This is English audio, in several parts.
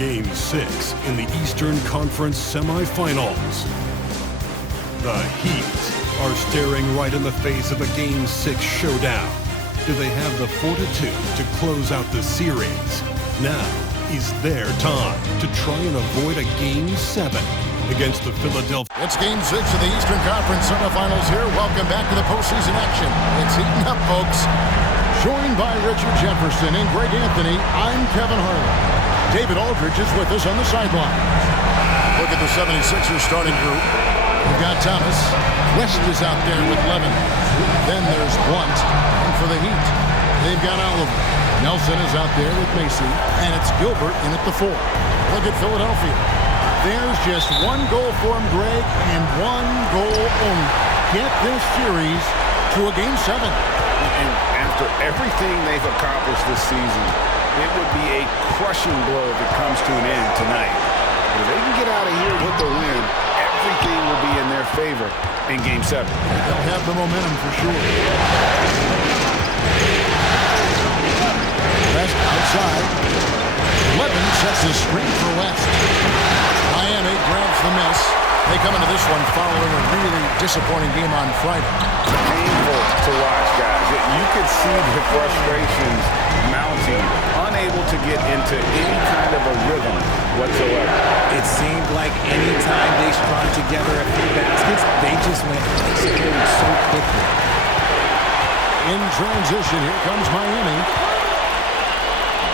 Game 6 in the Eastern Conference semifinals. The Heat are staring right in the face of a Game 6 showdown. Do they have the fortitude to close out the series? Now is their time to try and avoid a Game 7 against the Philadelphia. It's Game 6 of the Eastern Conference semifinals here. Welcome back to the postseason action. It's heating up, folks. Joined by Richard Jefferson and Greg Anthony, I'm Kevin Harlan. David Aldridge is with us on the sideline. Look at the 76ers starting group. We've got Thomas. West is out there with Levin. Then there's Blunt. And for the Heat, they've got Oliver. Nelson is out there with Macy. And it's Gilbert in at the 4. Look at Philadelphia. There's just one goal for him, Greg, and one goal only. Get this series to a Game 7. And after everything they've accomplished this season, it would be a crushing blow if it comes to an end tonight. If they can get out of here with the win, everything will be in their favor in Game 7. They'll have the momentum for sure. West outside. Levin sets the screen for West. Miami grabs the miss. They come into this one following a really disappointing game on Friday. Painful to watch, guys. You could see the frustrations mounting, unable to get into any kind of a rhythm whatsoever. It seemed like any time they strung together a few baskets, they just went executing so quickly. In transition, here comes Miami.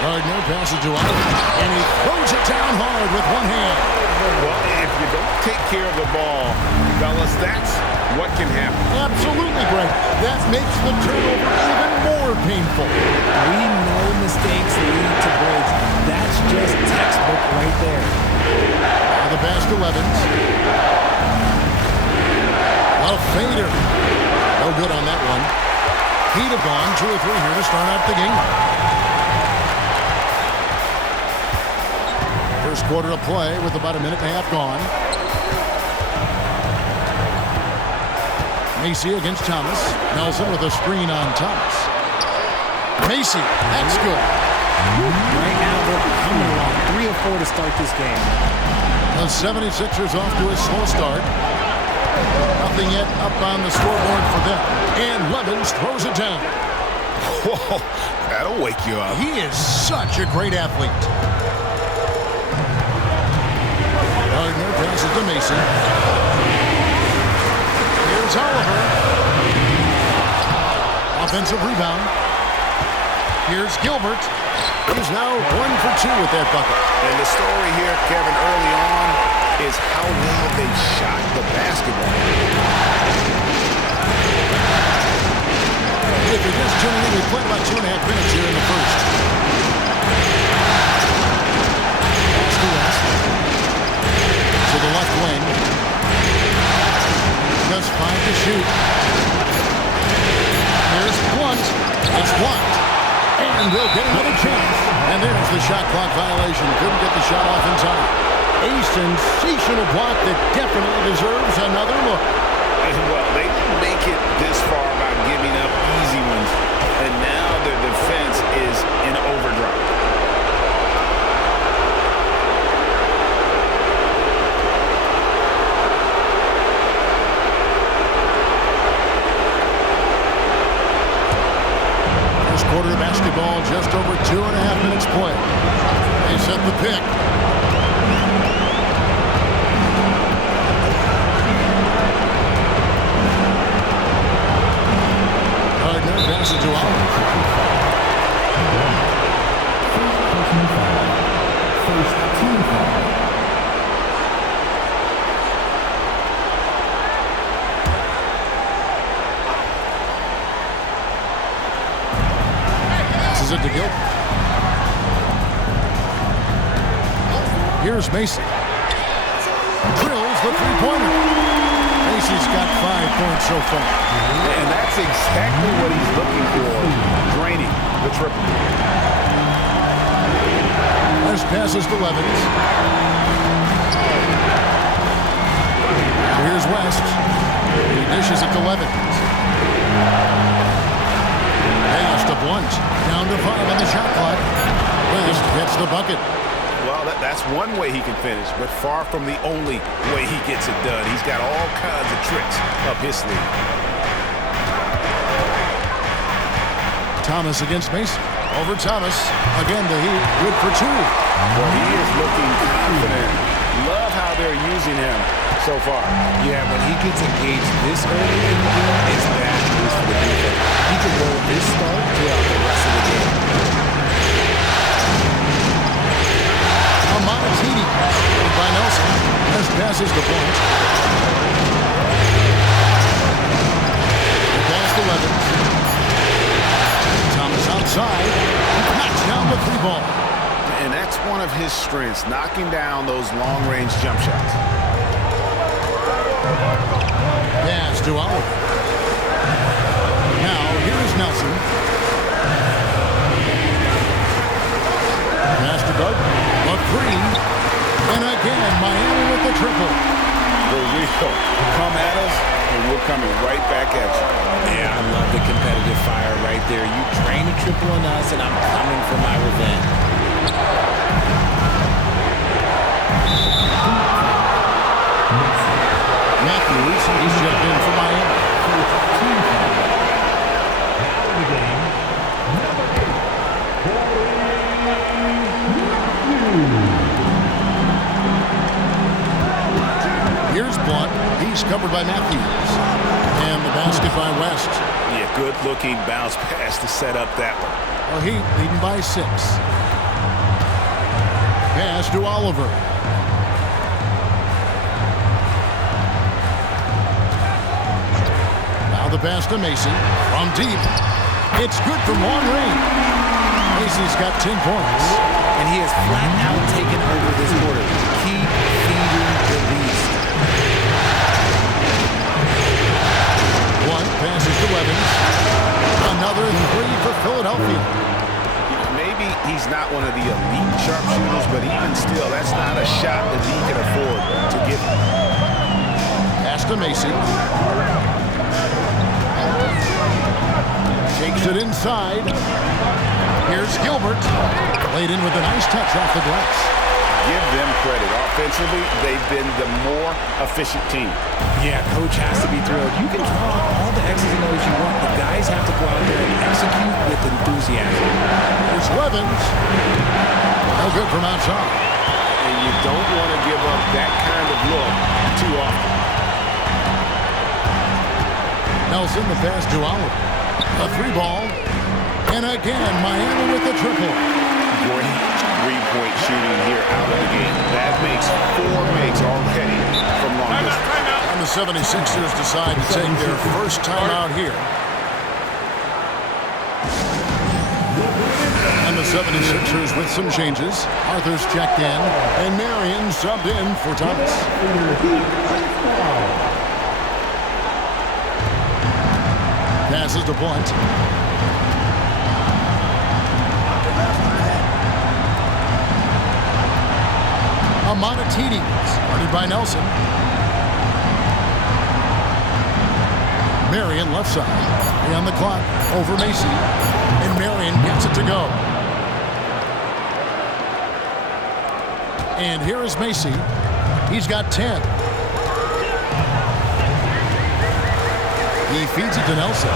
Gardner passes to Oliver, and he throws it down hard with one hand. Well, if you don't take care of the ball, fellas, that's what can happen. Absolutely, Greg. That makes the turnover even more painful. We know mistakes lead to breaks. That's just textbook right there. Now the pass to Levins. A fader. No good on that one. Heat have gone 2 or 3 here to start out the game. First quarter of play with about a minute and a half gone. Macy against Thomas. Nelson with a screen on Thomas. Macy, that's good. Right now they're coming along 3 or 4 to start this game. The 76ers off to a slow start. Nothing yet up on the scoreboard for them. And Levins throws it down. Whoa, that'll wake you up. He is such a great athlete. Gardner passes to Mason. Here's Oliver. Offensive rebound. Here's Gilbert. He's now 1 for 2 with that bucket. And the story here, Kevin, early on is how well they shot the basketball. If you're just tuning in, we played about 2.5 minutes here in the first. Pass to West. To the left wing. Just 5 to shoot. Here's Blunt. It's blocked. And they'll get another chance. And there's the shot clock violation. Couldn't get the shot off in time. A sensational block that definitely deserves another look. Well, they didn't make it this far by giving up easy ones. And now their defense is in overdrive. Quarter of basketball, just over 2.5 minutes play. They set the pick. Gardner passes to Oliver. First team foul. It to Gilbert. Here's Macy. Drills the three-pointer. Macy's got 5 points so far. And that's exactly what he's looking for. Draining the triple. There's passes to Levins. Here's West. He dishes it to Levins. Pass to Blunt. Down to 5 on the shot clock. West gets the bucket. Well, that's one way he can finish, but far from the only way he gets it done. He's got all kinds of tricks up his sleeve. Thomas against Mason. Over Thomas. Again, the Heat. Good for two. Well, he is looking confident. Love how they're using him so far. Yeah, when he gets engaged this early in the game, it's bad news for the defense. He can roll this start throughout the rest of the game. Amonatidi by Nelson. As passes the point. The pass to Levens. Thomas outside. Knocks down the three ball. And that's one of his strengths, knocking down those long-range jump shots. Pass to Oliver. Now, here is Nelson. Pass to Doug. A three. And again, Miami with the triple. The real come at us, and we're coming right back at you. Yeah, I love the competitive fire right there. You drain a triple on us, and I'm coming for my revenge. Matthews, he's jumped in for Miami. Here's Blunt. He's covered by Matthews. And the basket by West. Yeah, good-looking bounce pass to set up that one. Well, Heat leading by 6. Pass to Oliver. Now the pass to Macy. From deep. It's good from long range. Macy's got 10 points. And he has flat out taken over this quarter. Keep feeding the beast. One passes to Levens. Another three for Philadelphia. Maybe he's not one of the elite sharpshooters, but even still, that's not a shot that he can afford to give. Pass to Macy. Takes it inside. Here's Gilbert. Played in with a nice touch off the glass. Give them credit. Offensively, they've been the more efficient team. Yeah, coach has to be thrilled. You can draw all the X's and O's you want. The guys have to go out there and execute with enthusiasm. Here's Levens. No good from outside. And you don't want to give up that kind of look too often. Nelson, the pass to Oliver. A three ball. And again, Miami with the triple. Great three-point shooting here out of the game. That makes 4 makes already from long distance. And the 76ers decide to take their first timeout here. And the 76ers with some changes. Arthur's checked in, and Marion subbed in for Thomas. Passes to Blunt. Amonatidi, started by Nelson. Marion left side. 3 on the clock. Over Macy. And Marion gets it to go. And here is Macy. He's got 10. He feeds it to Nelson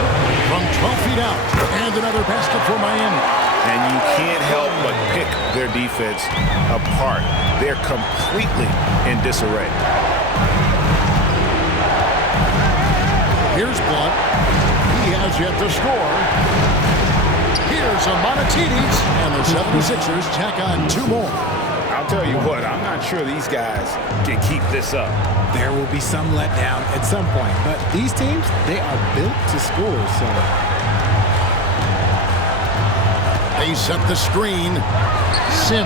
from 12 feet out. And another basket for Miami. And you can't help but pick their defense apart. They're completely in disarray. Here's Blunt. He has yet to score. Here's Amonatidis. And the 76ers tack on 2 more. I'll tell you what, I'm not sure these guys can keep this up. There will be some letdown at some point, but these teams, they are built to score, so. They set the screen. Sims.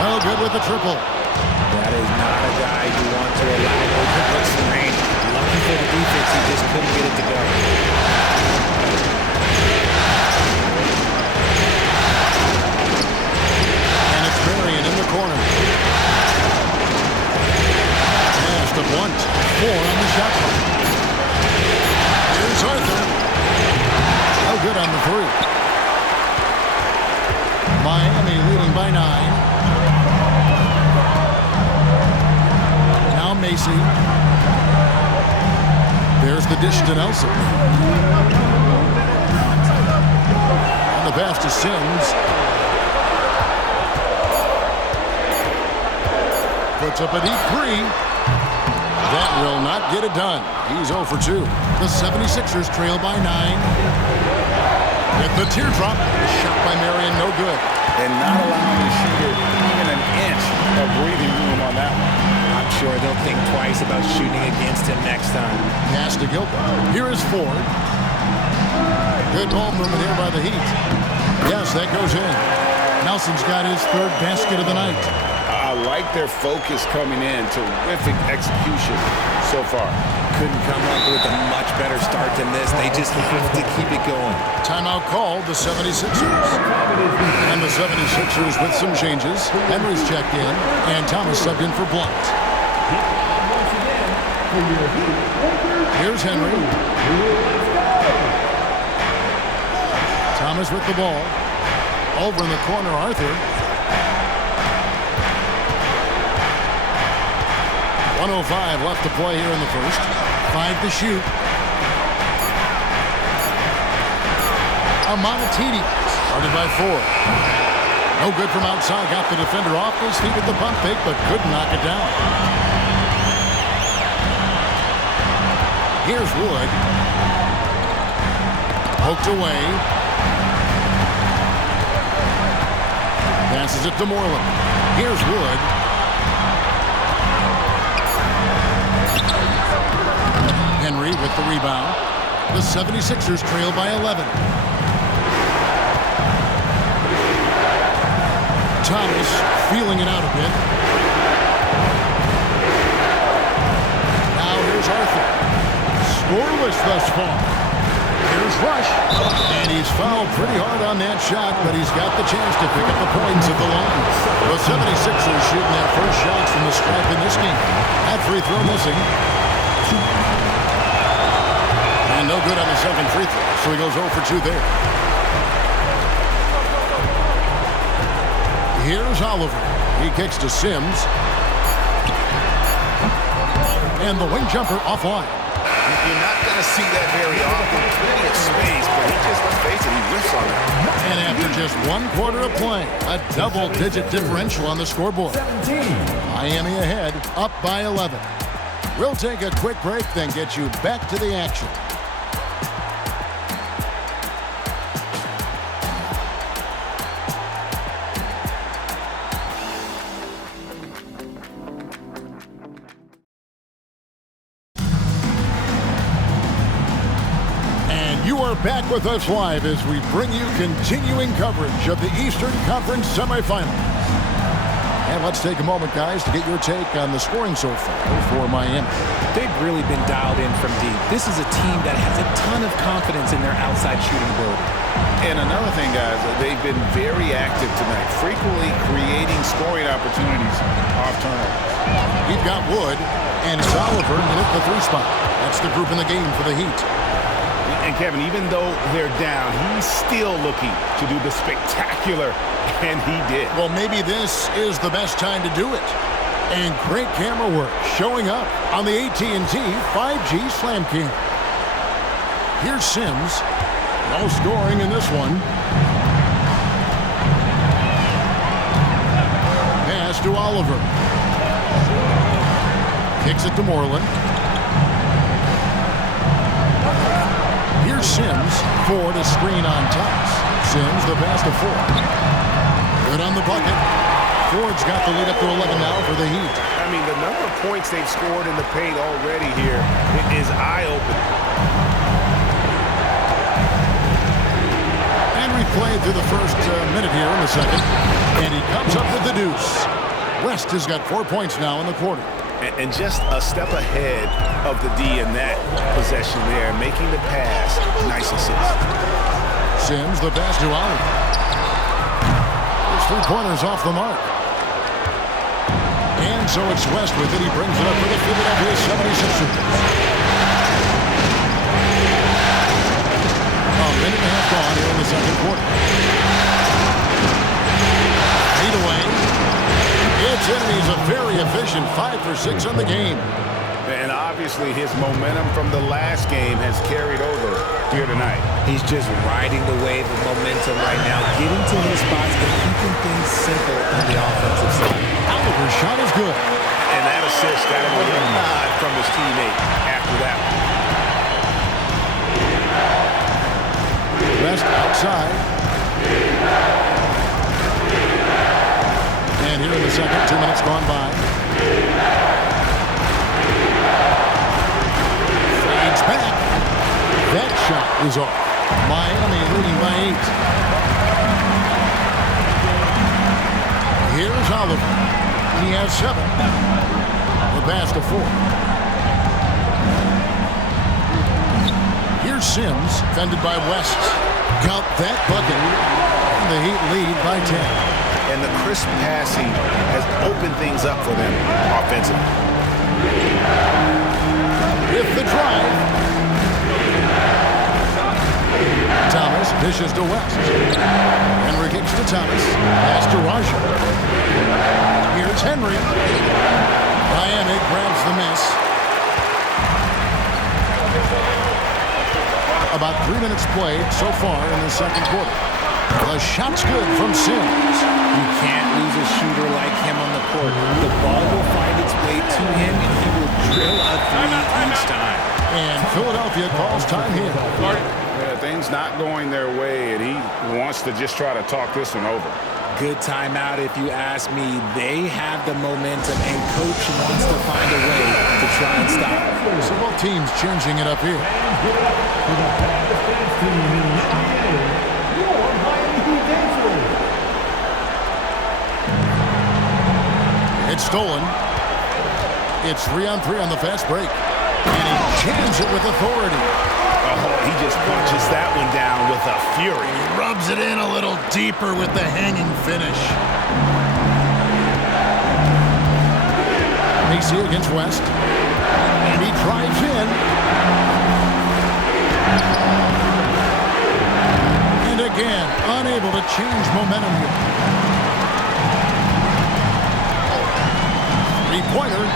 Well, good with the triple. That is not a guy you want to allow open look screen. Lucky for the defense, he just couldn't get it to go. And it's Marion in the corner. Pass to Blunt. 4 on the shot clock. Here's Arthur. No good on the 3. Miami leading by 9. Casey. There's the dish to Nelson. And the pass to Sims. Puts up a deep three. That will not get it done. He's 0 for 2. The 76ers trail by 9. With the teardrop, shot by Marion, no good. And not allowing the shooter even an inch of breathing room on that one. I'm sure they'll think twice about shooting against him next time. Pass to Gilbert. Here is Ford. Good ball movement here by the Heat. Yes, that goes in. Nelson's got his third basket of the night. I like their focus coming in. Terrific execution so far. Couldn't come up with a much better start than this. They just have to keep it going. Timeout called, the 76ers. And the 76ers with some changes. Henry's checked in, and Thomas subbed in for Blunt. Here's Henry. Thomas with the ball. Over in the corner, Arthur. 1:05 left to play here in the first. 5 to shoot. Amonatidi started by 4. No good from outside. Got the defender off his feet at the pump fake, but couldn't knock it down. Here's Wood. Poked away. Passes it to Moreland. Here's Wood. Henry with the rebound. The 76ers trail by 11. Thomas feeling it out a bit. Now here's Arthur. Scoreless thus far. Here's Rush. And he's fouled pretty hard on that shot, but he's got the chance to pick up the points at the line. The 76ers shooting their first shots from the stripe in this game. That free throw missing. And no good on the second free throw, so he goes 0 for 2 there. Here's Oliver. He kicks to Sims. And the wing jumper offline. You're not going to see that very often. Plenty of space, but he just, let's face it, he whiffs on it. And after just 1 quarter of play, a double-digit differential on the scoreboard. Miami ahead, up by 11. We'll take a quick break, then get you back to the action. Back with us live as we bring you continuing coverage of the Eastern Conference semifinals. And let's take a moment, guys, to get your take on the scoring so far for Miami. They've really been dialed in from deep. This is a team that has a ton of confidence in their outside shooting ability. And another thing, guys, they've been very active tonight, frequently creating scoring opportunities off turnovers. We've got Wood, and it's Oliver in at the 3 spot. That's the group in the game for the Heat. And Kevin, even though they're down, he's still looking to do the spectacular, and he did. Well, maybe this is the best time to do it. And great camera work showing up on the AT&T 5G Slam Cam. Here's Sims. No scoring in this one. Pass to Oliver. Kicks it to Moreland. Here's Sims. Ford a screen on Thomas. Sims the pass to Ford. Good on the bucket. Ford's got the lead up to 11 now for the Heat. I mean, the number of points they've scored in the paint already here is eye-opening. And we played through the first minute here in the second. And he comes up with the deuce. West has got 4 points now in the quarter. And just a step ahead of the D in that possession there, making the pass. Nice assist. Sims, the pass to Oliver. His 3-pointers off the mark. And so it's West with it. He brings it up for the Philadelphia 76ers. A minute and a half gone here in the second quarter. Lead away. It's in. He's a very efficient 5 for 6 on the game. And obviously his momentum from the last game has carried over here tonight. He's just riding the wave of momentum right now, getting to his spots and keeping things simple on the offensive side. Oliver's shot is good. And that assist got him a little nod from his teammate after that one. West outside. And here in the second, 2 minutes gone by. Fades back. That shot is off. Miami leading by 8. Here's Oliver. He has 7. The pass to 4. Here's Sims, fended by West. Count that bucket. The Heat lead by 10. And the crisp passing has opened things up for them offensively. With the drive. Thomas dishes to West. Henry kicks to Thomas. Pass to Raja. Here's Henry. Miami grabs the miss. About 3 minutes played so far in the second quarter. The shot's good from Sims. You can't lose a shooter like him on the court. The ball will find its way to him, and he will drill a 3 each time. And Philadelphia calls time here. Yeah, things not going their way, and he wants to just try to talk this one over. Good timeout if you ask me. They have the momentum, and Coach wants to find a way to try and stop it. So both teams changing it up here. It's stolen. It's 3-on-3 on the fast break. And he jams it with authority. Oh, he just punches that one down with a fury. He rubs it in a little deeper with the hanging finish. Macy against West. And he drives in. And again, unable to change momentum here. Three-pointer.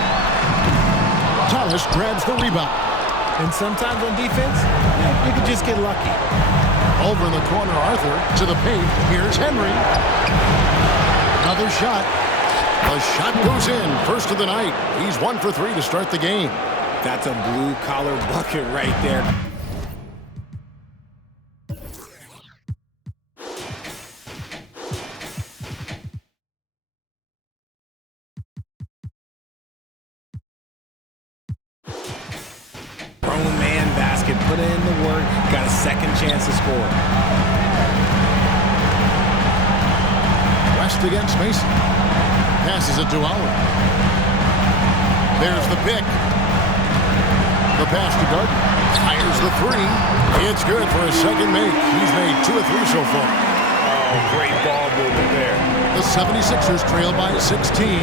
Thomas grabs the rebound. And sometimes on defense, you can just get lucky. Over in the corner, Arthur to the paint. Here's Henry. Another shot. The shot goes in. First of the night. He's 1 for 3 to start the game. That's a blue-collar bucket right there. Man basket, put in the work, got a second chance to score. West against Mason. Passes it to Oliver. There's the pick. The pass to Gardner. Fires the 3. It's good for a second make. He's made 2 of 3 so far. Oh, great ball movement there. The 76ers trail by 16.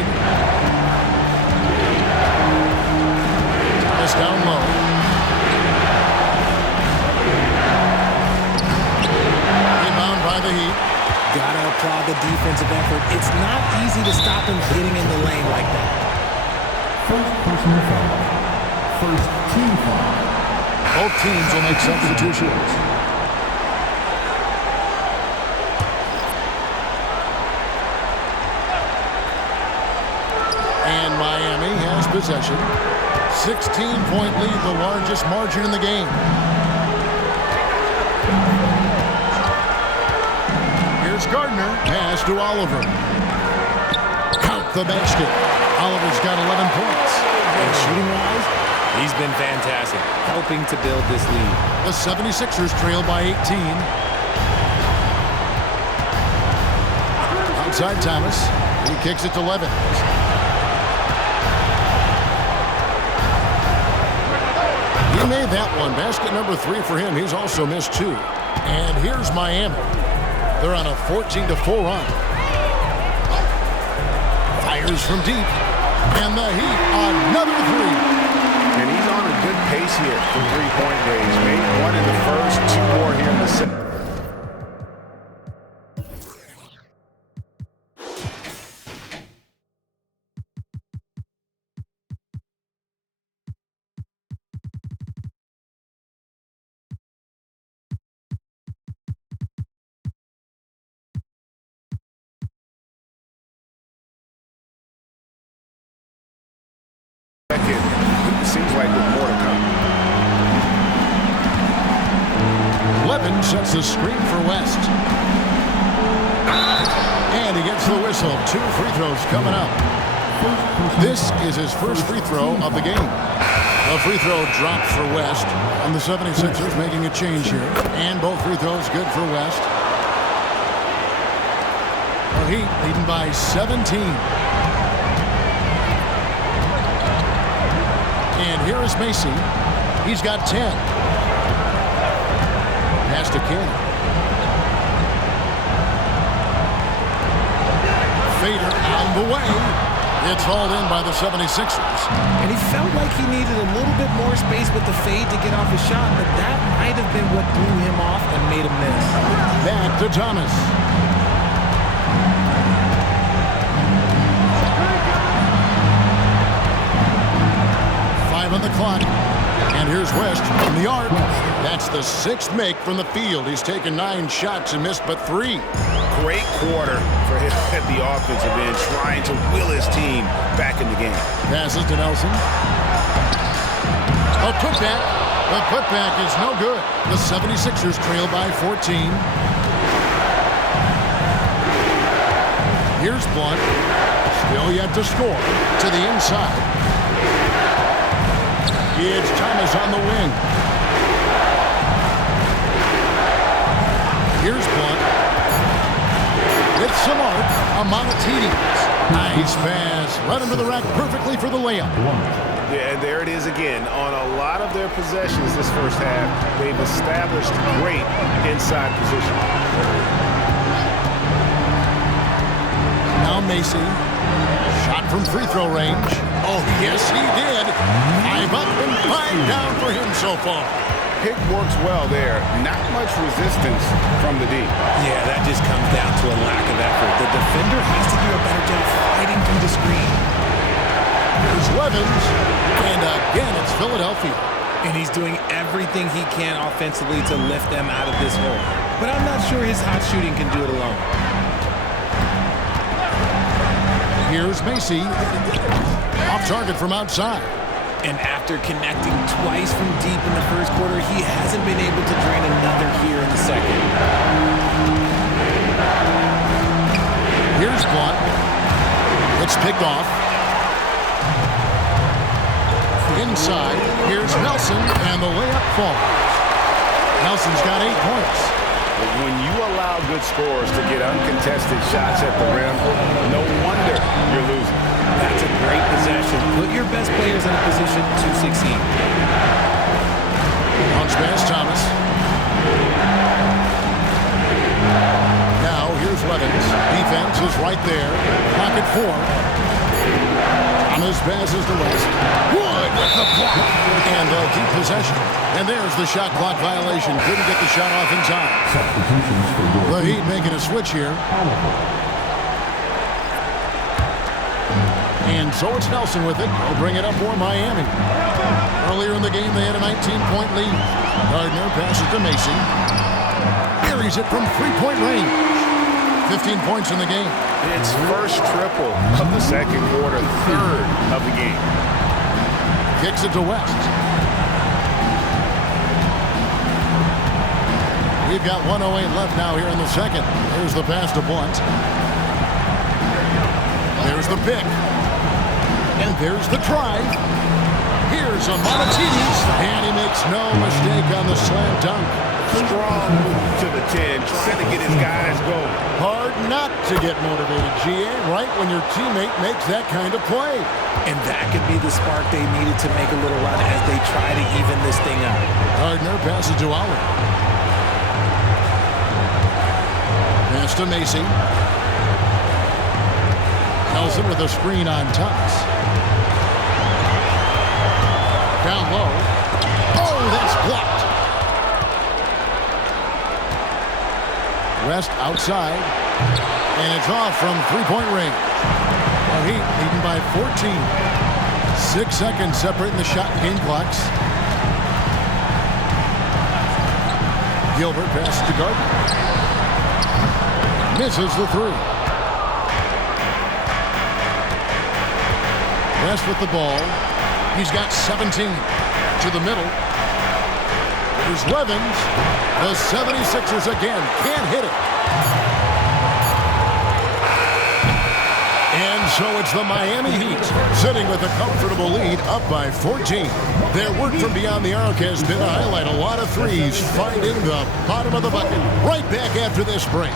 Thomas down low. By the Heat. Gotta applaud the defensive effort. It's not easy to stop him getting in the lane like that. First personal foul. First team foul. Both teams will make substitutions. And Miami has possession. 16-point lead, the largest margin in the game. Gardner, pass to Oliver. Count the basket. Oliver's got 11 points. And shooting-wise, he's been fantastic, helping to build this lead. The 76ers trail by 18. Outside Thomas. He kicks it to Levin. He made that one. Basket number 3 for him. He's also missed 2. And here's Miami. They're on a 14-4 run. Fires from deep. And the Heat, another 3. And he's on a good pace here for three-point range. Made 1 in the first, 2 more here in the second. a screen for West. And he gets the whistle. 2 free throws coming up. This is his first free throw of the game. A free throw dropped for West. And the 76ers making a change here. And both free throws good for West. The Heat leading by 17. And here is Macy. He's got 10. Pass to Cannon. Fader on the way. It's hauled in by the 76ers. And he felt like he needed a little bit more space with the fade to get off his shot, but that might have been what threw him off and made him miss. Back to Thomas. On the clock. And here's West from the arc. That's the 6th make from the field. He's taken 9 shots and missed but 3. Great quarter for him at the offensive end, trying to will his team back in the game. Passes to Nelson. A putback. The putback is no good. The 76ers trail by 14. Here's Blunt. Still yet to score. To the inside. It's Thomas on the wing. Here's Blunt. With some arc, Amonatides. Nice pass. Right under the rack perfectly for the layup. Yeah, and there it is again. On a lot of their possessions this first half, they've established great inside position. Now Macy. Shot from free throw range. Oh, yes, he did. 5 up and 5 down for him so far. Pick works well there. Not much resistance from the D. Yeah, that just comes down to a lack of effort. The defender has to do a better job fighting through the screen. Here's Levens. And again, it's Philadelphia. And he's doing everything he can offensively to lift them out of this hole. But I'm not sure his hot shooting can do it alone. Here's Macy. Off target from outside. And after connecting twice from deep in the first quarter, he hasn't been able to drain another here in the second. Here's Blunt. It's picked off. Inside. Here's Nelson, and the layup falls. Nelson's got 8 points. When you allow good scorers to get uncontested shots at the rim, no wonder you're losing. That's a great possession. Put your best players in a position to succeed. Bounce pass, Thomas. Now, here's Levens. Defense is right there. Clock at 4. Thomas passes to West. Wood with the block. And they'll keep possession. And there's the shot clock violation. Couldn't get the shot off in time. The Heat making a switch here. And so it's Nelson with it. He'll bring it up for Miami. Earlier in the game, they had a 19-point lead. Gardner passes to Macy. Carries it from 3-point range. 15 points in the game. It's first triple of the second quarter, third of the game. Kicks it to West. We've got 1:08 left now here in the second. Here's the pass to Blunt. There's the pick. And there's the drive. Here's Amonatides. And he makes no mistake on the slam dunk. Strong move to the 10, trying to get his guys going. Hard not to get motivated, GA, right when your teammate makes that kind of play. And that could be the spark they needed to make a little run as they try to even this thing out. Gardner passes to Ali. Pass to Macy. Nelson with a screen on Thomas. Down low. Oh, that's blocked. West outside. And it's off from 3-point range. The Heat leading by 14. 6 seconds separating the shot and game clocks. Gilbert passes to Gardner. Misses the 3. West with the ball. He's got 17 to the middle. Here's Levens. The 76ers again can't hit it. And so it's the Miami Heat sitting with a comfortable lead up by 14. Their work from beyond the arc has been to highlight a lot of threes, finding the bottom of the bucket. Right back after this break.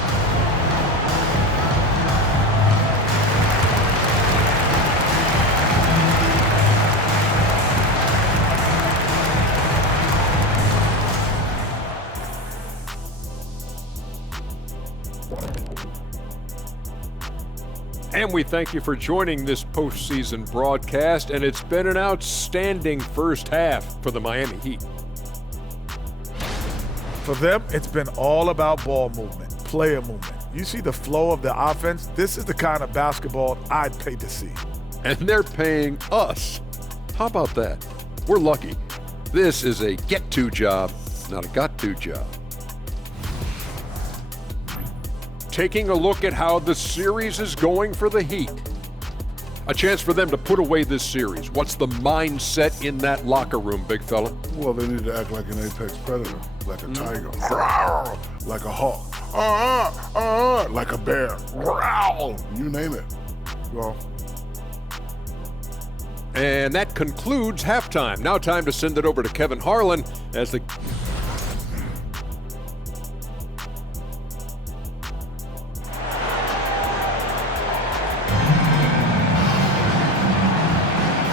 And we thank you for joining this postseason broadcast, and it's been an outstanding first half for the Miami Heat. For them, it's been all about ball movement, player movement. You see the flow of the offense. This is the kind of basketball I'd pay to see. And they're paying us. How about that? We're lucky. This is a get-to job, not a got-to job. Taking a look at how the series is going for the Heat. A chance for them to put away this series. What's the mindset in that locker room, big fella? Well, they need to act like an apex predator, like a tiger, like a hawk, like a bear, you name it. Well. And that concludes halftime. Now time to send it over to Kevin Harlan as the...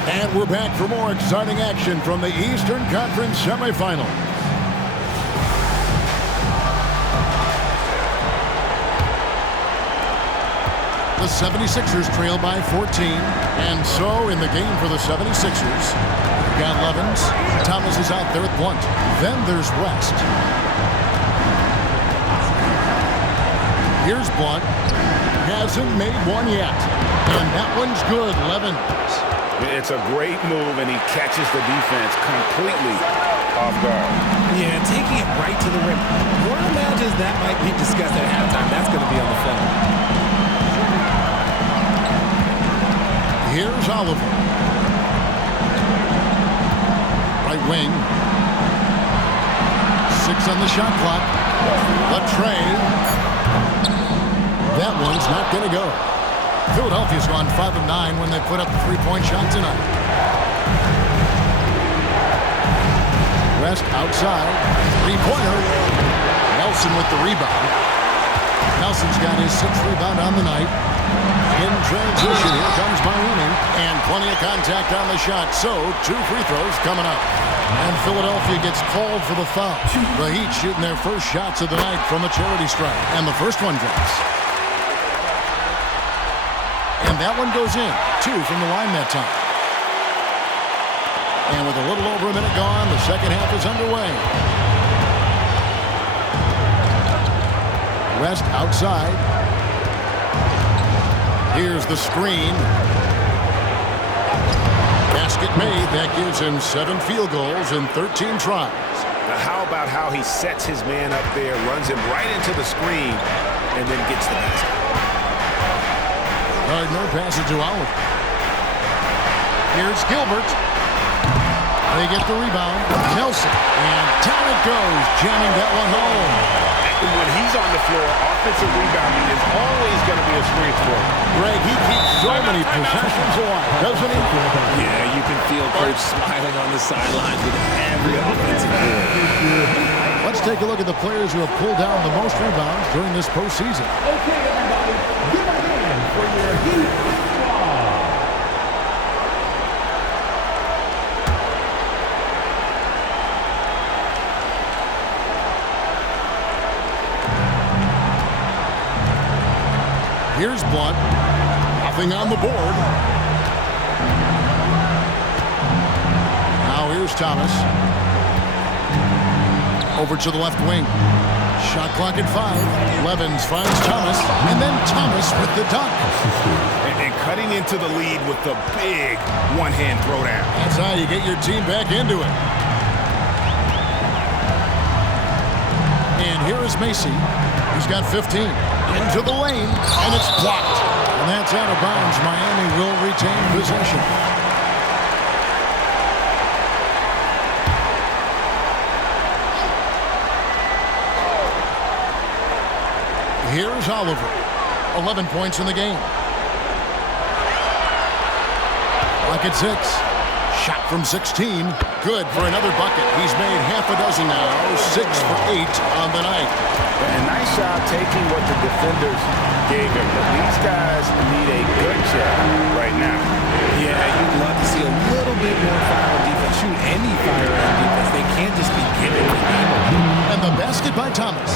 And we're back for more exciting action from the Eastern Conference semifinals. The 76ers trail by 14. And so in the game for the 76ers, we've got Levens. Thomas is out there at Blunt. Then there's West. Here's Blunt. Hasn't made one yet. And that one's good, Levens. It's a great move, and he catches the defense completely off guard. Yeah, taking it right to the rim. One imagines that might be discussed at halftime. That's going to be on the film. Here's Oliver. Right wing. 6 on the shot clock. The tray. That one's not going to go. Philadelphia's gone 5 of 9 when they put up a 3-point shot tonight. West outside. 3-pointer. Nelson with the rebound. Nelson's got his 6th rebound on the night. In transition, here comes Miami. And plenty of contact on the shot. So, 2 free throws coming up. And Philadelphia gets called for the foul. The Heat shooting their first shots of the night from a charity stripe. And the first one drops. And that one goes in. 2 from the line that time. And with a little over a minute gone, the second half is underway. West outside. Here's the screen. Basket made. That gives him 7 field goals in 13 tries. Now how about how he sets his man up there, runs him right into the screen, and then gets the basket. Gardner passes to Oliver. Here's Gilbert. They get the rebound. Nelson. And down it goes, jamming that one home. When he's on the floor, offensive rebounding is always going to be a strength for him. Greg, he keeps so many possessions alive, doesn't he? Yeah, you can feel Coach smiling on the sidelines with every offensive play. Let's take a look at the players who have pulled down the most rebounds during this postseason. Okay, everybody, give it a hand for your Heat squad. Here's Blunt. Nothing on the board. Now here's Thomas. Over to the left wing. Shot clock at 5. Levens finds Thomas. And then Thomas with the dunk. And cutting into the lead with the big one-hand throwdown. That's how you get your team back into it. And here is Macy. He's got 15. Into the lane, and it's blocked. And that's out of bounds. Miami will retain possession. Here's Oliver. 11 points in the game. Rocket 6. Shot from 16. Good for another bucket. He's made half a dozen now. 6 for 8 on the night. And nice job taking what the defenders gave him. But these guys need a good job right now. Yeah, you'd love to see a little bit more fire on defense. Shoot, any fire on defense. They can't just be giving the game away. And the basket by Thomas.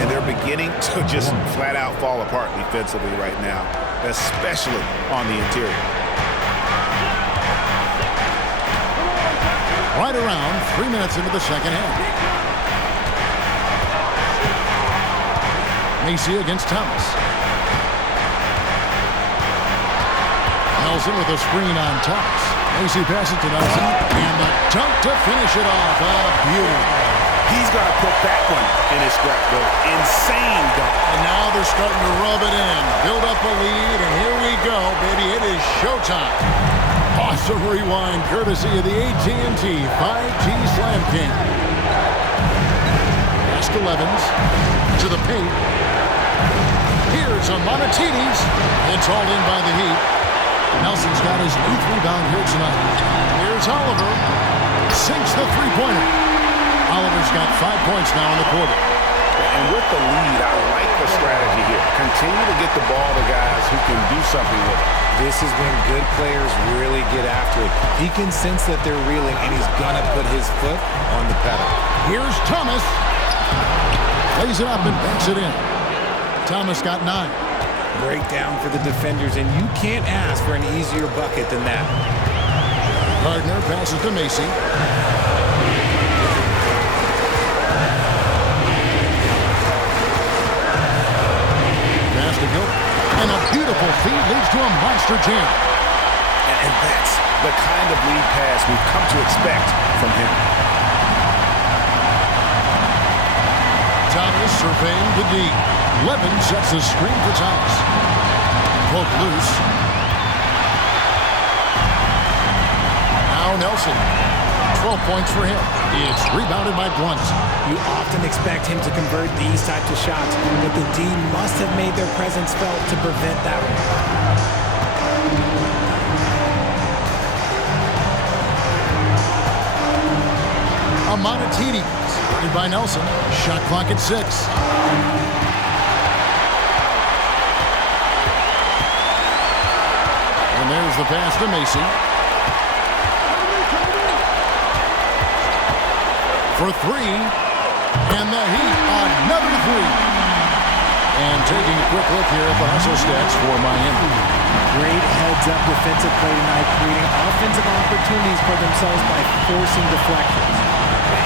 And they're beginning to just flat out fall apart defensively right now, especially on the interior. Right around 3 minutes into the second half. Macy against Thomas. Nelson with a screen on Thomas. Macy passes to Nelson. And the dunk to finish it off. A beauty. He's got to put that one in his scrapbook. Insane dunk. And now they're starting to rub it in. Build up a lead, and here we go, baby. It is showtime. Awesome rewind, courtesy of the AT&T 5G Slam King. Pass to Levens. To the paint. Here's a Monatides. It's all in by the Heat. Nelson's got his 8th rebound here tonight. Here's Oliver. Sinks the three-pointer. Oliver's got 5 points now in the quarter. And with the lead, I like the strategy here. Continue to get the ball to guys who can do something with it. This is when good players really get after it. He can sense that they're reeling, and he's going to put his foot on the pedal. Here's Thomas. Lays it up and banks it in. Thomas got 9. Breakdown for the defenders, and you can't ask for an easier bucket than that. Gardner passes to Macy. Pass to Gilbert. And a beautiful feed leads to a monster jam. And that's the kind of lead pass we've come to expect from him. Thomas surveying the D. Levin sets the screen for Thomas. Poke loose. Now Nelson. 12 points for him. It's rebounded by Blunt. You often expect him to convert these types of shots, but the D must have made their presence felt to prevent that one. Amonatidi, guarded by Nelson. Shot clock at 6. And there's the pass to Macy. For 3, and the Heat, another 3. And taking a quick look here at the hustle stats for Miami. Great heads-up defensive play tonight, creating offensive opportunities for themselves by forcing deflections.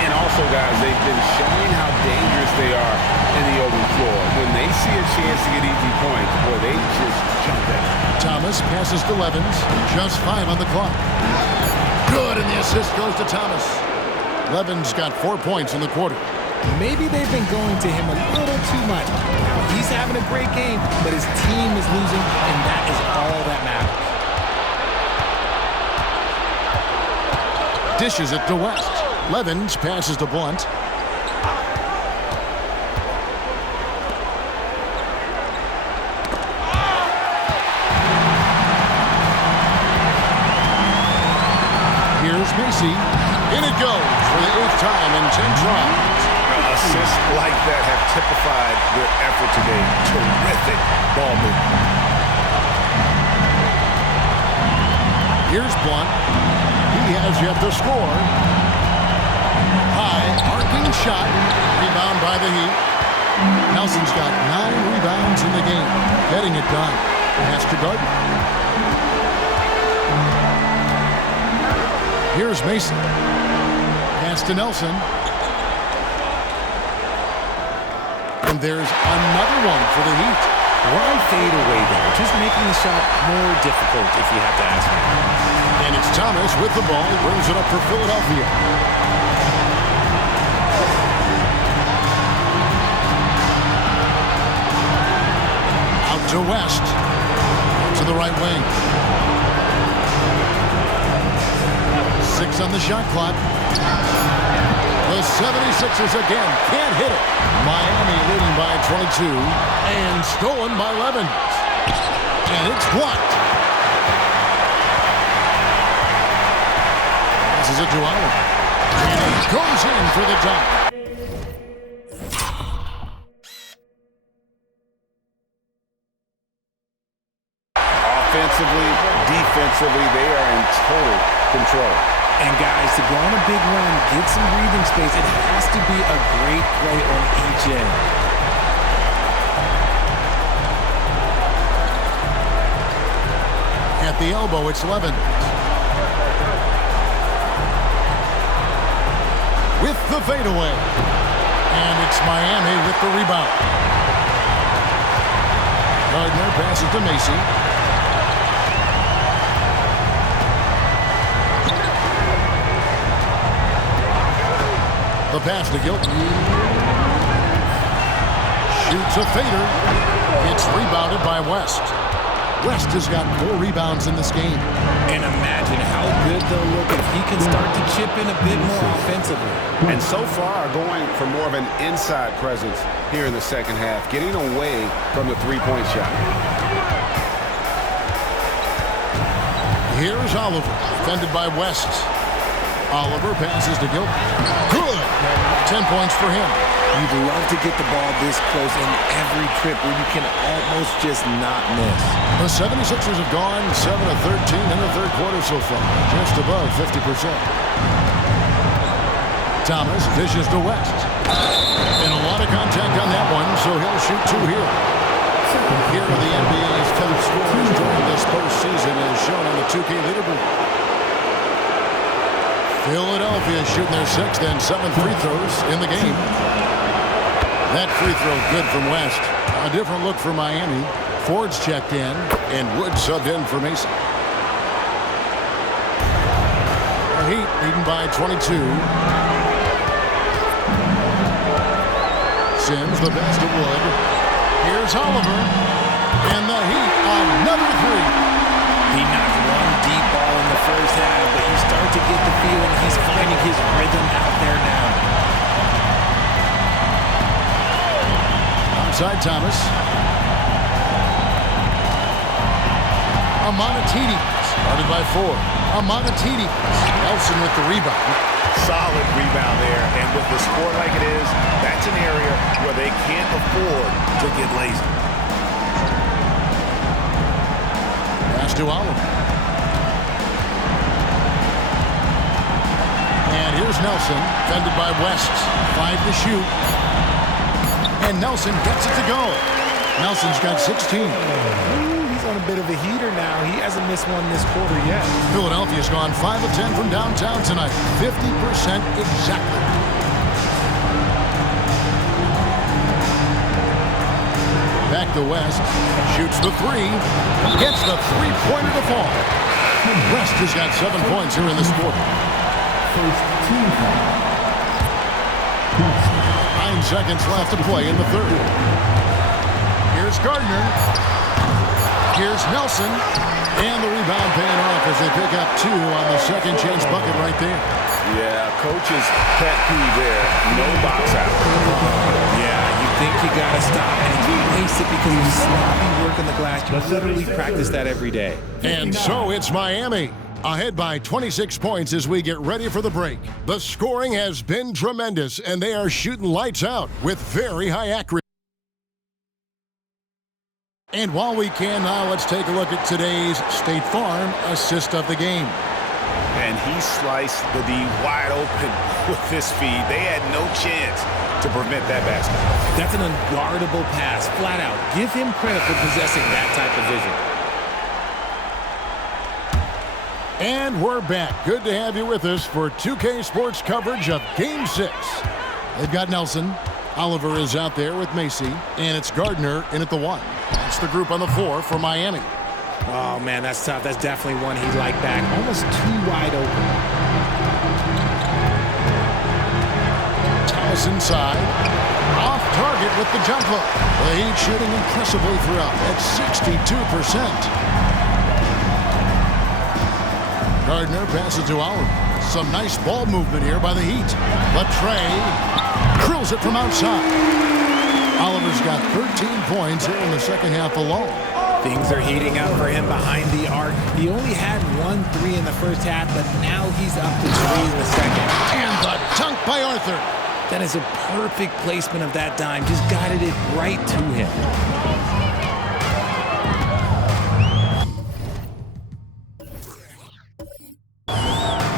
And also, guys, they've been showing how dangerous they are in the open floor. When they see a chance to get easy points, boy, they just jump at it. Thomas passes to Levens. Just 5 on the clock. Good, and the assist goes to Thomas. Levens got 4 points in the quarter. Maybe they've been going to him a little too much. Now, he's having a great game, but his team is losing, and that is all that matters. Dishes it to West. Levens passes to Blunt. Here's Macy. In it goes for the 8th time in 10 tries. Assists like that have typified their effort today. Terrific ball movement. Here's Blunt. He has yet to score. High, arcing shot. Rebound by the Heat. Nelson's got 9 rebounds in the game. Getting it done. Pass to Gardner. Here's Mason. Pass to Nelson. And there's another one for the Heat. Why fade away there? Just making the shot more difficult, if you have to ask me. And it's Thomas with the ball. Brings it up for Philadelphia. Out to West. To the right wing. 6 on the shot clock. The 76ers again can't hit it. Miami leading by 22 and stolen by Levens. And it's blocked. This is a duel. And he goes in for the dunk. Offensively, defensively, they are in total control. And guys, to go on a big run, get some breathing space, it has to be a great play on each end. At the elbow, it's Levens. With the fadeaway. And it's Miami with the rebound. Gardner passes to Macy. The pass to Gilton. Shoots a fader. It's rebounded by West. West has got 4 rebounds in this game. And imagine how good they'll look if he can start to chip in a bit more offensively. And so far going for more of an inside presence here in the second half, getting away from the three-point shot. Here's Oliver, defended by West. Oliver passes to Gilton. Good! 10 points for him. You'd love to get the ball this close in every trip where you can almost just not miss. The 76ers have gone 7 of 13 in the third quarter so far, just above 50%. Thomas dishes to West. And a lot of contact on that one, so he'll shoot 2 here. Here are the NBA's top scorers during this postseason as shown on the 2K leaderboard. Philadelphia shooting their 6th and 7th free throws in the game. That free throw good from West. A different look for Miami. Ford's checked in, and Wood subbed in for Mason. The Heat leading by 22. Sims, the pass to Wood. Here's Oliver. And the Heat, another 3. He knocked one deep ball in the first half, but you start to get the feeling he's finding his rhythm out there now. Outside Thomas. Amonatidi started by 4. Amonatidi. Nelson with the rebound. Solid rebound there, and with the score like it is, that's an area where they can't afford to get lazy. Pass to Oliver. And here's Nelson, defended by West. 5 to shoot. And Nelson gets it to go. Nelson's got 16. He's on a bit of a heater now. He hasn't missed one this quarter yet. Philadelphia's gone 5 of 10 from downtown tonight. 50% exactly. Back to West. Shoots the 3. Gets the three-pointer to fall. West has got 7 points here in this quarter. First team foul. 9 seconds left to play in the third. Here's Gardner. Here's Nelson. And the rebound paying off as they pick up 2 on the second chance bucket right there. Yeah, coach's pet peeve there. No box out. Yeah, you think you got to stop, and you waste it because of sloppy work on the glass. You literally practice that every day. And so it's Miami. Ahead by 26 points as we get ready for the break. The scoring has been tremendous, and they are shooting lights out with very high accuracy. And while we can now, let's take a look at today's State Farm assist of the game. And he sliced the D wide open with this feed. They had no chance to prevent that basket. That's an unguardable pass, flat out. Give him credit for possessing that type of vision. And we're back. Good to have you with us for 2K Sports coverage of Game 6. They've got Nelson. Oliver is out there with Macy. And it's Gardner in at the 1. That's the group on the 4 for Miami. Oh, man, that's tough. That's definitely one he'd like back. Almost too wide open. Thomas inside. Off target with the jump hook. The Heat shooting impressively throughout at 62%. Gardner passes to Oliver. Some nice ball movement here by the Heat. But Trey drills it from outside. Oliver's got 13 points here in the second half alone. Things are heating up for him behind the arc. He only had 1 3 in the first half, but now he's up to 3 in the second. And the dunk by Arthur. That is a perfect placement of that dime. Just guided it right to him.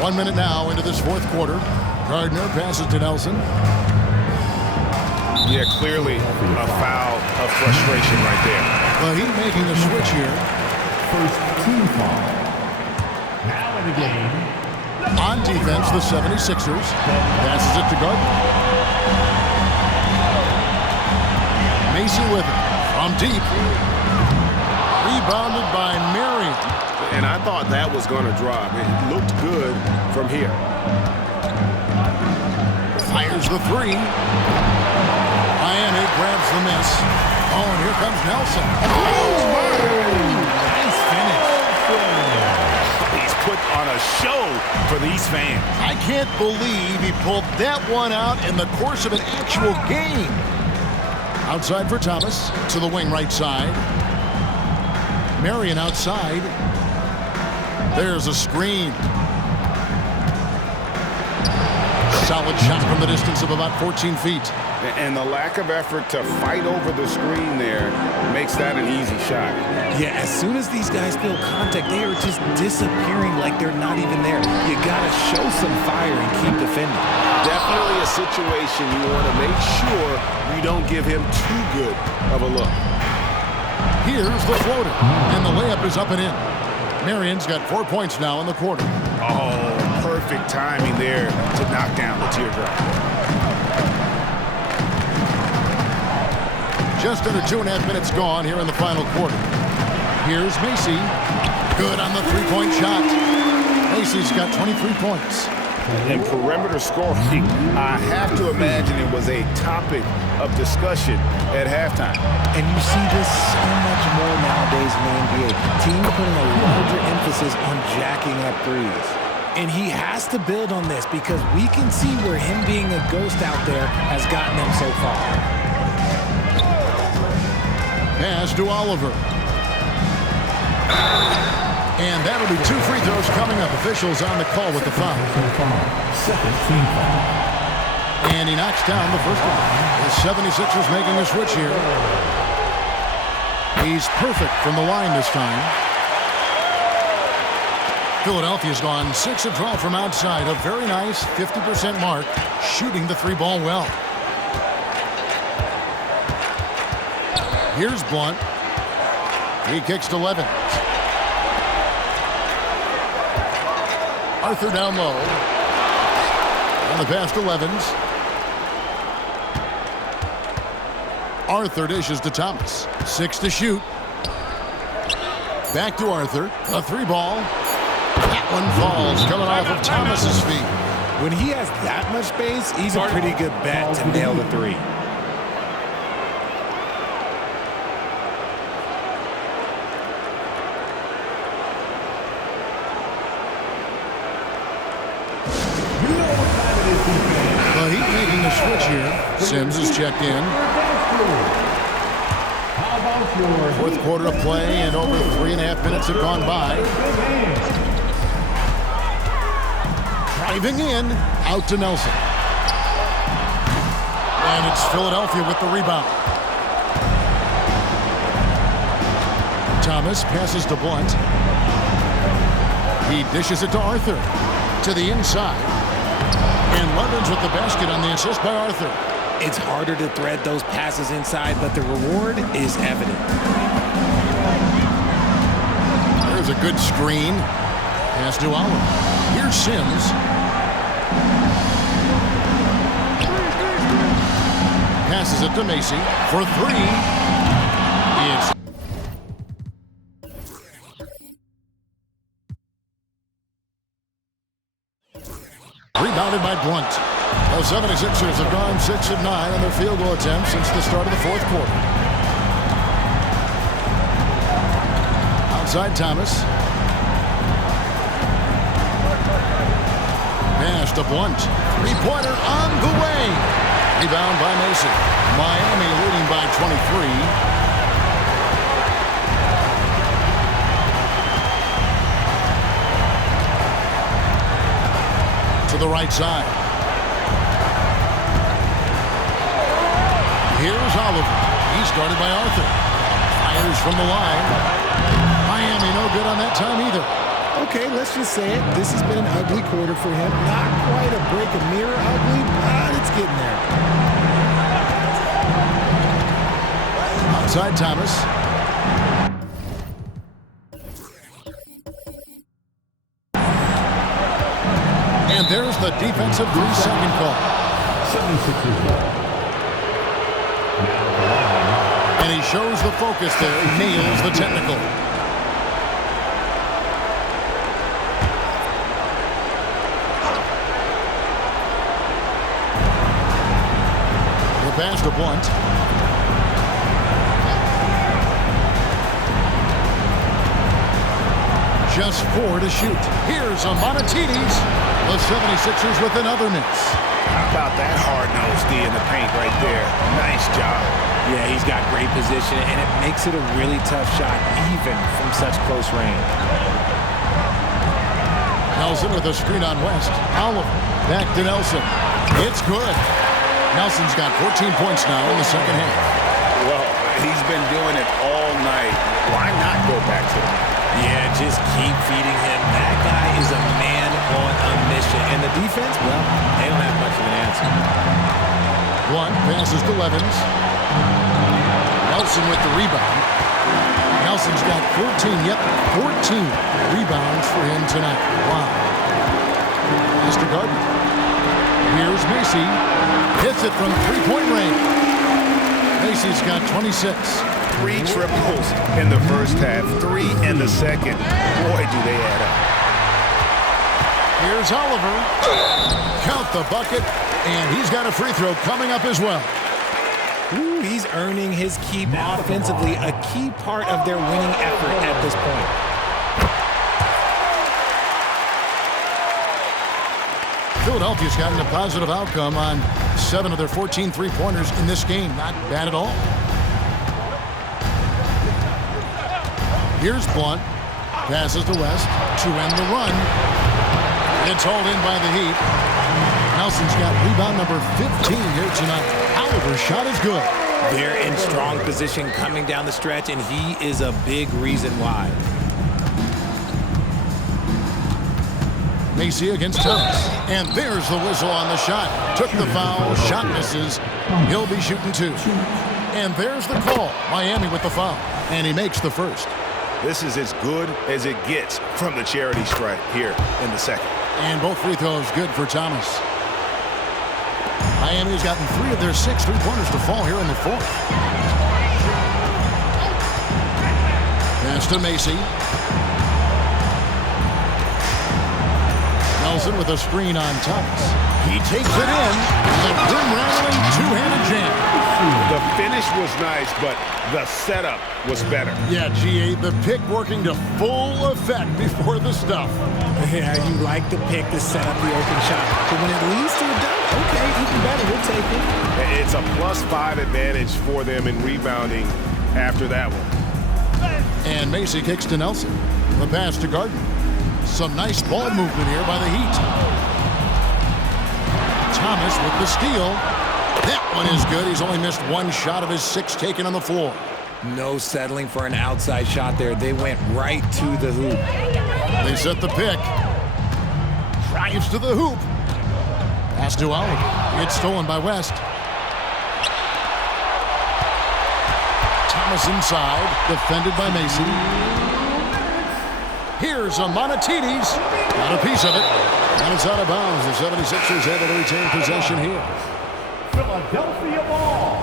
One minute now into this fourth quarter. Gardner passes to Nelson. Yeah, clearly a foul of frustration right there. The Heat making a switch here. First team foul. Now in the game. On defense, the 76ers. Passes it to Gardner. Macy with it. From deep. Rebounded by Marion. And I thought that was going to drop. It looked good from here. Fires the three. Miami grabs the miss. Oh, and here comes Nelson. Oh, Nice finish. He's put on a show for these fans. I can't believe he pulled that one out in the course of an actual game. Outside for Thomas. To the wing right side. Marion outside. There's a screen. Solid shot from the distance of about 14 feet. And the lack of effort to fight over the screen there makes that an easy shot. Yeah, as soon as these guys feel contact, they are just disappearing like they're not even there. You got to show some fire and keep defending. Definitely a situation you want to make sure you don't give him too good of a look. Here's the floater. And the layup is up and in. Marion's got 4 points now in the quarter. Oh, perfect timing there to knock down the teardrop. Just under 2.5 minutes gone here in the final quarter. Here's Macy. Good on the three-point shot. Macy's got 23 points. And perimeter scoring, I have to imagine it was a topic of discussion at halftime. And you see this so much more nowadays in the NBA. Teams putting a larger emphasis on jacking up threes. And he has to build on this because we can see where him being a ghost out there has gotten them so far. Pass to Oliver. And that'll be 2 free throws coming up. Officials on the call with the foul. Second team foul. And he knocks down the first one. The 76ers making a switch here. He's perfect from the line this time. Philadelphia's gone 6 of 12 from outside. A very nice 50% mark, shooting the three ball well. Here's Blunt. He kicks to Levin. Arthur down low. And the pass to Levins. Arthur dishes to Thomas. 6 to shoot. Back to Arthur. A three ball. That one falls, coming off of Thomas's feet. When he has that much space, he's a pretty good bet to nail the three. The Heat making a switch here. Sims is checked in. Fourth quarter of play, and over 3.5 minutes have gone by. Driving in, out to Nelson. And it's Philadelphia with the rebound. Thomas passes to Blunt. He dishes it to Arthur. To the inside. And Levins with the basket on the assist by Arthur. It's harder to thread those passes inside, but the reward is evident. There's a good screen. Pass to Oliver. Here's Sims. Passes it to Macy for 3. It's rebounded by Blunt. The 76ers have gone 6 of 9 on their field goal attempts since the start of the fourth quarter. Outside Thomas. Pass to Blunt. Three-pointer on the way. Rebound by Macy. Miami leading by 23. To the right side. Here's Oliver. He started by Arthur. Fires from the line. Miami no good on that time either. Okay, let's just say it. This has been an ugly quarter for him. Not quite a break a mirror ugly, but it's getting there. Outside Thomas. And there's the defensive 3-second call. 76ers. And he shows the focus there. Nails the technical. The pass to Blunt. Just 4 to shoot. Here's Amonatides. The 76ers with another miss. How about that hard-nosed D in the paint right there? Nice job. Yeah, he's got great position, and it makes it a really tough shot, even from such close range. Nelson with a screen on West. Oliver back to Nelson. It's good. Nelson's got 14 points now in the second half. Well, he's been doing it all night. Why not go back to him? Yeah, just keep feeding him. That guy is a man on a mission. And the defense, well, they don't have much of an answer. Blunt passes to Levens. Nelson with the rebound. Nelson's got 14, 14 rebounds for him tonight. Wow. Pass to Gardner. Here's Macy. Hits it from three-point range. Macy's got 26. 3 triples in the first half, 3 in the second. Boy, do they add up. Here's Oliver. Count the bucket, and he's got a free throw coming up as well. Ooh, he's earning his keep offensively, a key part of their winning effort at this point. Philadelphia's gotten a positive outcome on 7 of their 14 three-pointers in this game. Not bad at all. Here's Blunt. Passes to West to end the run. It's hauled in by the Heat. Nelson's got rebound number 15 here tonight. Oliver's shot is good. They're in strong position coming down the stretch, and he is a big reason why. Macy against Thomas. And there's the whistle on the shot. Took the foul. Shot misses. He'll be shooting 2. And there's the call. Miami with the foul. And he makes the first. This is as good as it gets from the charity stripe here in the second. And both free throws good for Thomas. Miami's gotten 3 of their 6 three-pointers to fall here in the fourth. Pass to Macy. Nelson with a screen on Thomas. He takes it in. The rim-rattling two-handed jam. The finish was nice, but the setup was better. Yeah, G.A., the pick working to full effect before the stuff. Yeah, you like the pick to set up the open shot. But when it leads to a dunk, okay, even better, we'll take it. It's a +5 advantage for them in rebounding after that one. And Macy kicks to Nelson. The pass to Gardner. Some nice ball movement here by the Heat. Thomas with the steal. That one is good. He's only missed 1 shot of his 6 taken on the floor. No settling for an outside shot there. They went right to the hoop. They set the pick. Drives to the hoop. Pass to Oliver. It's stolen by West. Thomas inside. Defended by Macy. Here's Amonatides. Got a piece of it. And it's out of bounds. The 76ers able to retain possession here. Philadelphia ball.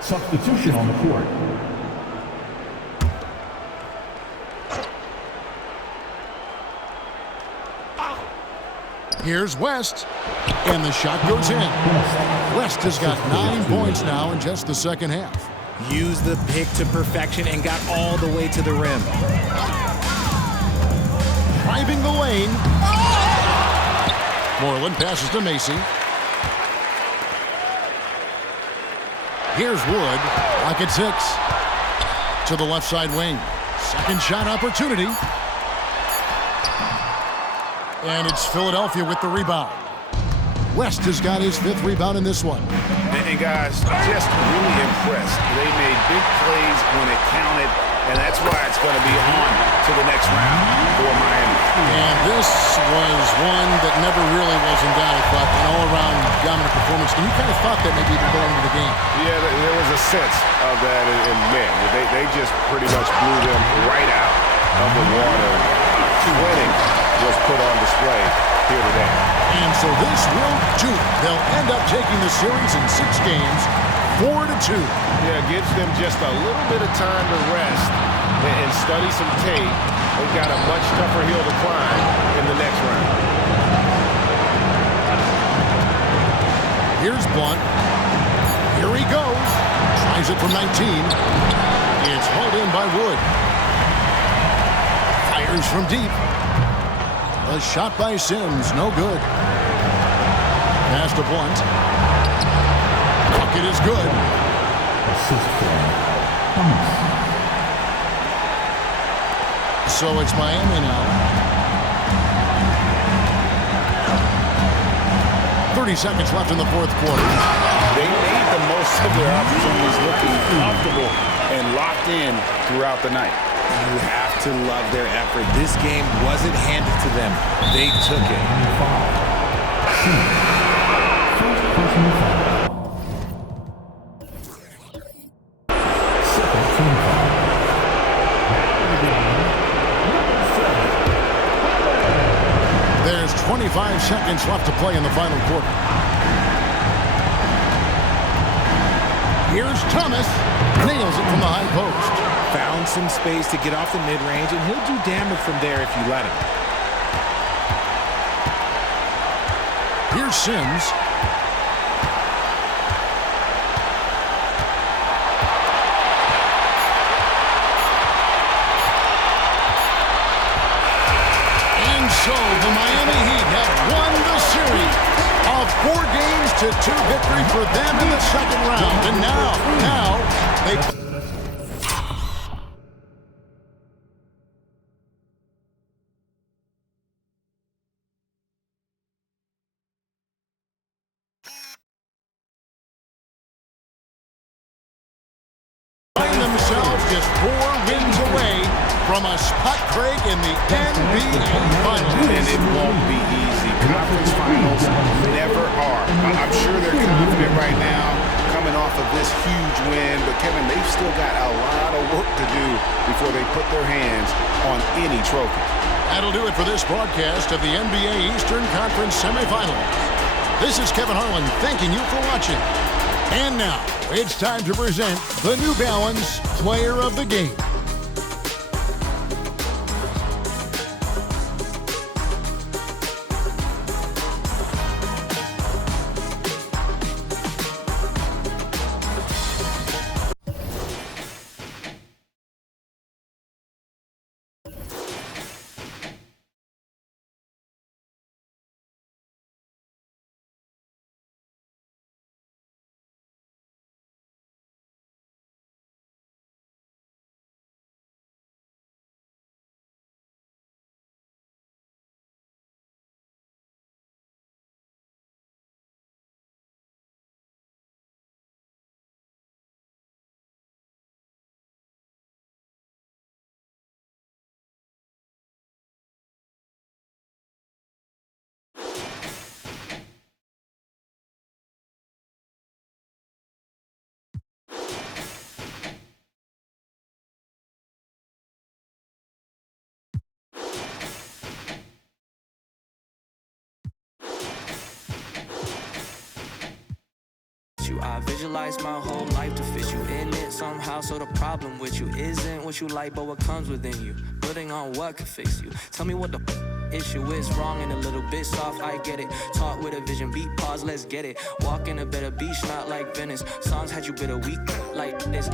Substitution on the court. Here's West. And the shot goes in. West has got 9 points now in just the second half. Used the pick to perfection and got all the way to the rim. Driving the lane. Moreland passes to Macy. Here's Wood. Rocket 6. To the left side wing. Second shot opportunity. And it's Philadelphia with the rebound. West has got his 5th rebound in this one. And guys, just really impressed. They made big plays when it counted, and that's why it's going to be on to the next round for Miami. And this was one that never really was in doubt, I thought, an all-around dominant performance. And you kind of thought that maybe even going into the game. Yeah, there was a sense of that, and man, they just pretty much blew them right out of the water. Winning was put on display here today. And so this will do it. They'll end up taking the series in 6 games, 4-2. Yeah, gives them just a little bit of time to rest and study some tape. They've got a much tougher hill to climb in the next round. Here's Blunt. Here he goes. Tries it from 19. It's hauled in by Wood. Fires from deep. A shot by Sims, no good. Pass to Blunt. Bucket is good. So it's Miami now. 30 seconds left in the 4th quarter. They made the most of their opportunities, looking comfortable and locked in throughout the night. You have to love their effort. This game wasn't handed to them. They took it. There's 25 seconds left to play in the final quarter. Here's Thomas. Nails it from the high post. Found some space to get off the mid-range, and he'll do damage from there if you let him. Here's Sims. And so the Miami Heat have won the series. A 4-2 victory for them in the second round. And now they... themselves just 4 wins away from a spot break in the NBA Finals. And it won't be easy. Conference Finals never are. I'm sure they're confident right now coming off of this huge win, but Kevin, they've still got a lot of work to do before they put their hands on any trophy. That'll do it for this broadcast of the NBA Eastern Conference Semifinals. This is Kevin Harlan thanking you for watching. And now, it's time to present the New Balance Player of the Game. I visualize my whole life to fit you in it somehow. So the problem with you isn't what you like, but what comes within you. Putting on what can fix you. Tell me what the issue is. Wrong and a little bit soft, I get it. Talk with a vision, beat, pause, let's get it. Walk in a better beach, not like Venice. Songs had you bitter weak like this.